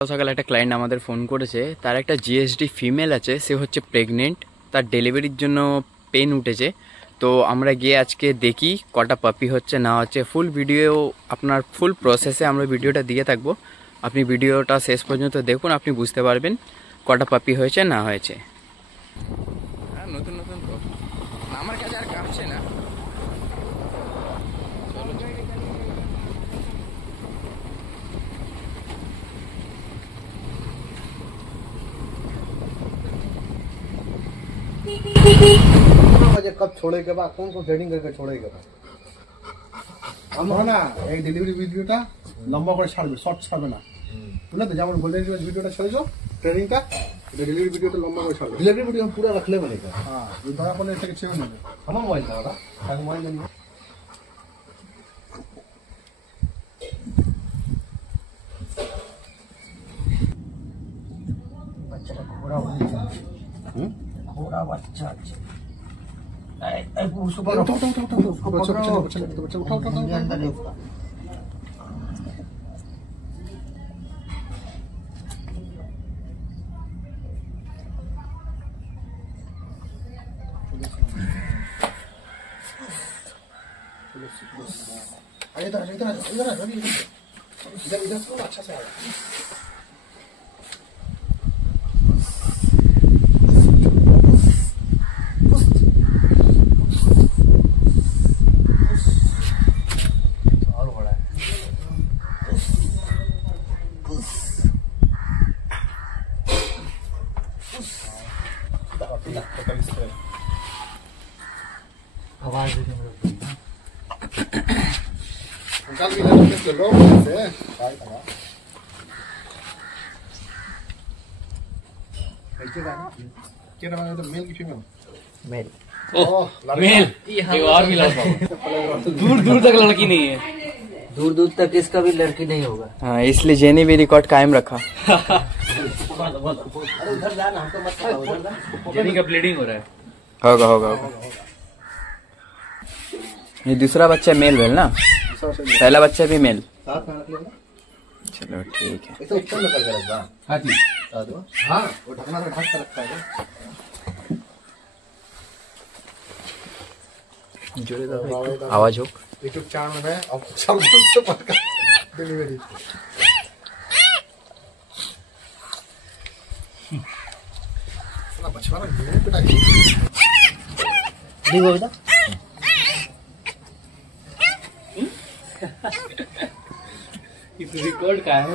সকালে একটা ক্লায়েন্ট আমাদের ফোন করেছে, তার একটা জিএসডি ফিমেল আছে, সে হচ্ছে প্রেগনেন্ট, তার ডেলিভারির জন্য পেন উঠেছে। তো আমরা গিয়ে আজকে দেখি কটা পাপি হচ্ছে না হচ্ছে। ফুল ভিডিও আপনার ফুল প্রসেসে আমরা ভিডিওটা দিয়ে থাকবো, আপনি ভিডিওটা শেষ পর্যন্ত দেখুন, আপনি বুঝতে পারবেন কটা পাপি হয়েছে না হয়েছে। নতুন নতুন তো আমার কাছে আর কাটছে না। कब छोड़ेगा बा कौन कौन ट्रेडिंग करके छोड़ेगा আমরা না এই ডেলিভারি ভিডিওটা লম্বা করে ছাড়বে, শর্ট ছাড়বে না। তুমি না যেমন গোল্ডেন ভিডিওটা ছেড়েছো ট্রেনিংটা, ডেলিভারি ভিডিওটা লম্বা করে ছাড়বে। ডেলিভারি ভিডিও পুরো রাখলে বলেगा। হ্যাঁ, ये ধরা পড়লে এটাকে ছেড়ে নেবে। আমার মোবাইল দাও না, তার মোবাইল নিয়ে বাচ্চাটা ঘোড়া বাচ্চা। ঘোড়া বাচ্চা আছে। उसको पकड़ो, उठाओ उसको बच्चा उठाओ अंदर है उसका। इधर अच्छा से आएगा। आवाज कल भी इसके लोग से क्या नाम है? तो मेल की फीमेल? मेल। मेल ये और भी लड़का दूर दूर तक लड़की नहीं है, दूर दूर तक इसका भी लड़की नहीं होगा। हाँ, इसलिए जेनी भी रिकॉर्ड कायम रखा। उधर जाना हमको मत जेनी का ब्लीडिंग हो रहा है। होगा होगा होगा। ये दूसरा बच्चा मेल वेल ना, पहला बच्चा भी मेल। साथ में रख लेना। चलो ठीक है। इसे ऊपर में करके रखना। हाँ जी। हाँ, वो ढकना से ढक कर रखा है। जोड़े दो आवाज हो। यूट्यूब चैनल में अब सब से पक्का डिलीवरी। ना बचवा ना ये बेटा देखो बेटा इस रिकॉर्ड का है।